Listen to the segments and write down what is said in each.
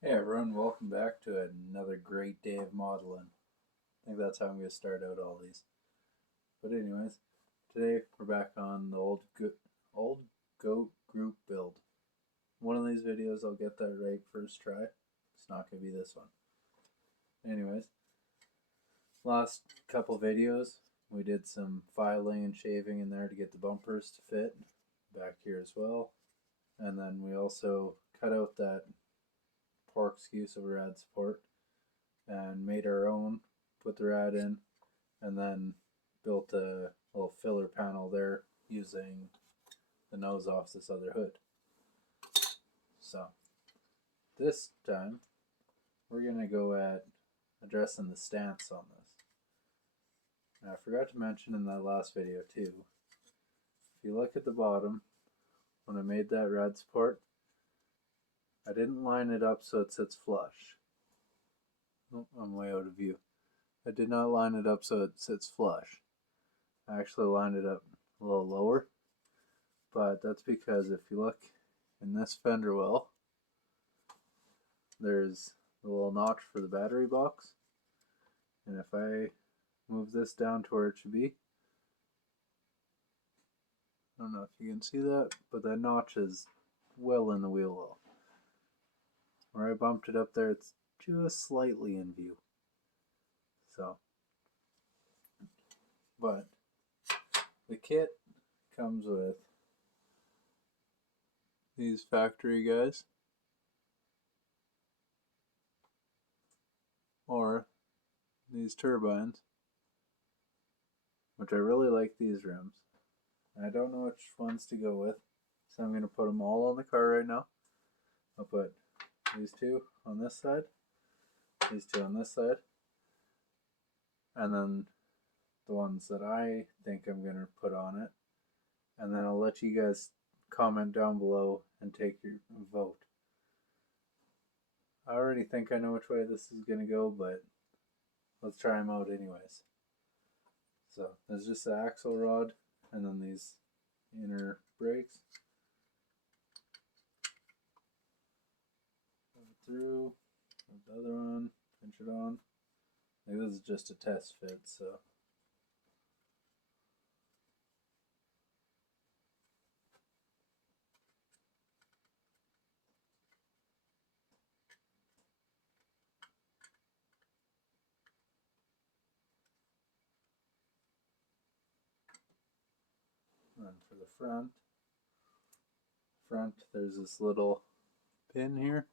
Hey everyone, welcome back to another great day of modeling. I think that's how I'm going to start out all these. But anyways, today we're back on the old goat group build. One of these videos I'll get that right first try. It's not going to be this one. Anyways, last couple videos we did some filing and shaving in there to get the bumpers to fit. Back here as well. And then we also cut out that pork skew so we rad support and made our own, put the rad in, and then built a little filler panel there using the nose off this other hood. So this time we're going to go at addressing the stance on this. Now, I forgot to mention in that last video too, if you look at the bottom, when I made that rad support, I didn't line it up so it sits flush. Oh, I'm way out of view. I did not line it up so it sits flush. I actually lined it up a little lower, but that's because if you look in this fender well, there's a little notch for the battery box, and if I move this down to where it should be, I don't know if you can see that, but that notch is well in the wheel well. Where I bumped it up there, it's just slightly in view. So, but the kit comes with these factory guys, or these turbines, which I really like these rims. And I don't know which ones to go with, so I'm going to put them all on the car right now. I'll put these two on this side, these two on this side, and then the ones that I think I'm going to put on it. And then I'll let you guys comment down below and take your vote. I already think I know which way this is going to go, but let's try them out anyways. So there's just the axle rod and then these inner brakes. Put it through, put the other one, pinch it on. I think this is just a test fit, so. And for the front there's this little pin here.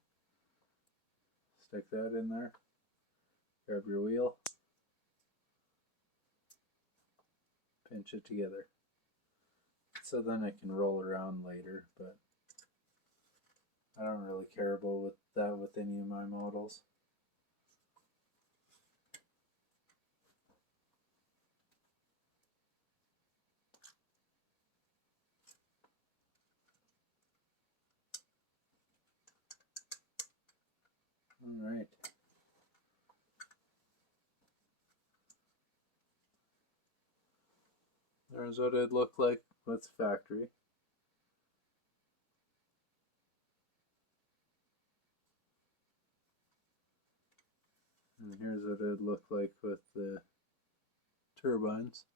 Stick that in there. Grab your wheel. Pinch it together. So then it can roll around later, but I don't really care about that with any of my models. Alright. There's what it'd look like with factory. And here's what it'd look like with the turbines.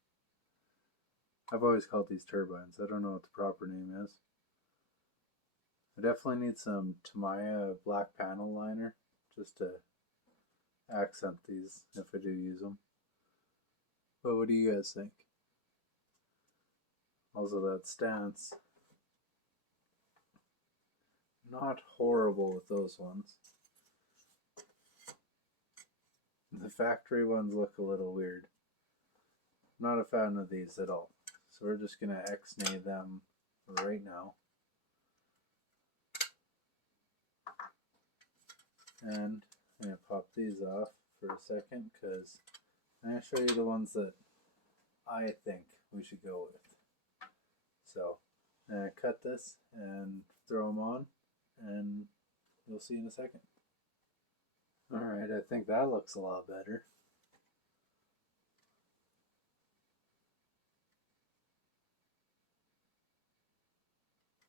I've always called these turbines. I don't know what the proper name is. I definitely need some Tamiya black panel liner just to accent these if I do use them. But what do you guys think? Also, that stance, not horrible with those ones. The factory ones look a little weird. I'm not a fan of these at all. So we're just going to X-nay them right now. And I'm going to pop these off for a second because I'm going to show you the ones that I think we should go with. So I'm going to cut this and throw them on, and you'll see in a second. Alright, I think that looks a lot better.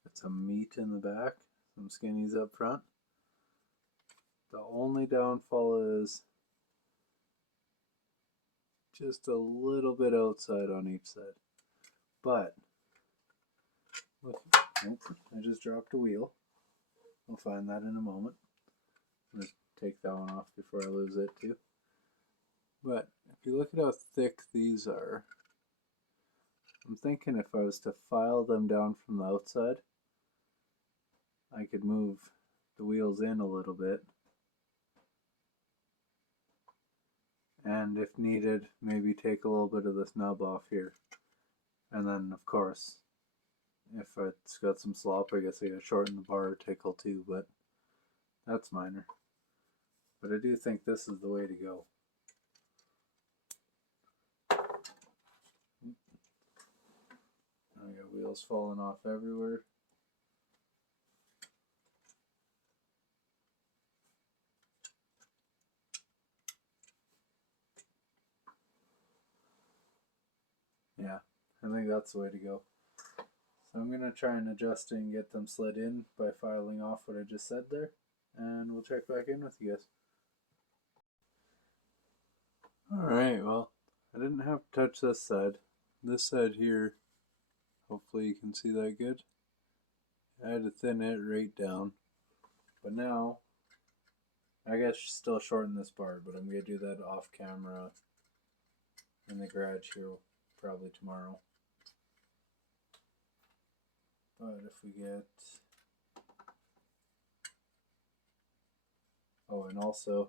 Got some meat in the back, some skinnies up front. only downfall is just a little bit outside on each side. But, look, nope, I just dropped a wheel. We'll find that in a moment. I'm going to take that one off before I lose it too. But if you look at how thick these are, I'm thinking if I was to file them down from the outside, I could move the wheels in a little bit. And if needed, maybe take a little bit of this nub off here. And then, of course, if it's got some slop, I guess I gotta shorten the bar tickle too, but that's minor. But I do think this is the way to go. I got wheels falling off everywhere. Yeah, I think that's the way to go. So I'm going to try and adjust and get them slid in by filing off what I just said there. And we'll check back in with you guys. Alright, well, I didn't have to touch this side. This side here, hopefully you can see that good. I had to thin it right down. But now, I guess still shorten this bar, but I'm going to do that off camera in the garage here probably tomorrow. But if we get... Oh, and also,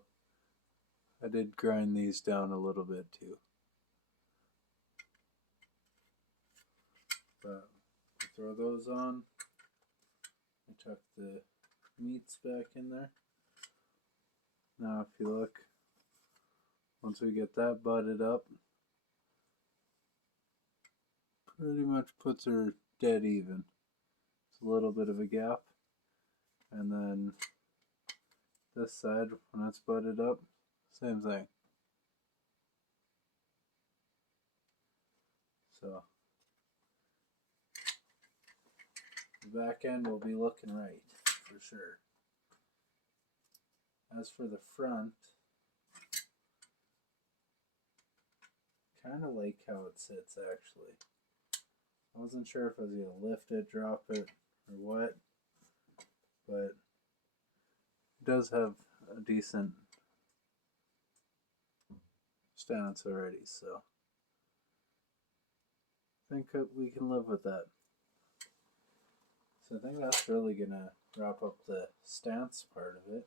I did grind these down a little bit too. But throw those on. I tuck the meats back in there. Now if you look, once we get that butted up, pretty much puts her dead even. It's a little bit of a gap. And then this side, when it's butted up, same thing. So the back end will be looking right, for sure. As for the front, kind of like how it sits actually. I wasn't sure if I was going to lift it, drop it, or what, but it does have a decent stance already, so I think we can live with that. So I think that's really going to wrap up the stance part of it.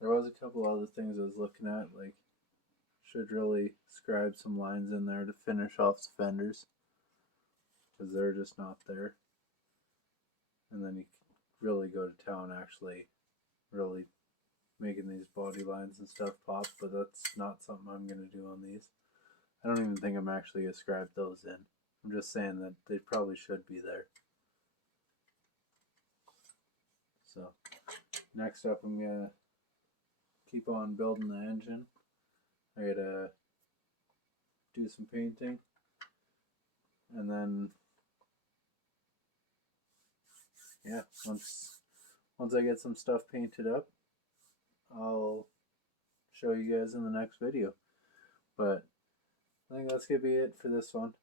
There was a couple other things I was looking at, like should really scribe some lines in there to finish off the fenders, because they're just not there. And then you can really go to town actually really making these body lines and stuff pop, but that's not something I'm going to do on these. I don't even think I'm actually going to scribe those in. I'm just saying that they probably should be there. So next up I'm going to keep on building the engine. I gotta do some painting, and then yeah, once I get some stuff painted up, I'll show you guys in the next video. But I think that's gonna be it for this one.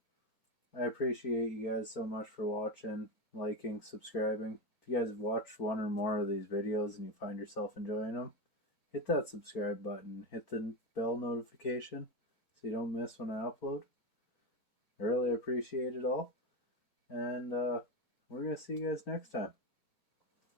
I appreciate you guys so much for watching, liking, subscribing. If you guys have watched one or more of these videos and you find yourself enjoying them, hit that subscribe button, hit the bell notification so you don't miss when I upload. I really appreciate it all, and we're going to see you guys next time.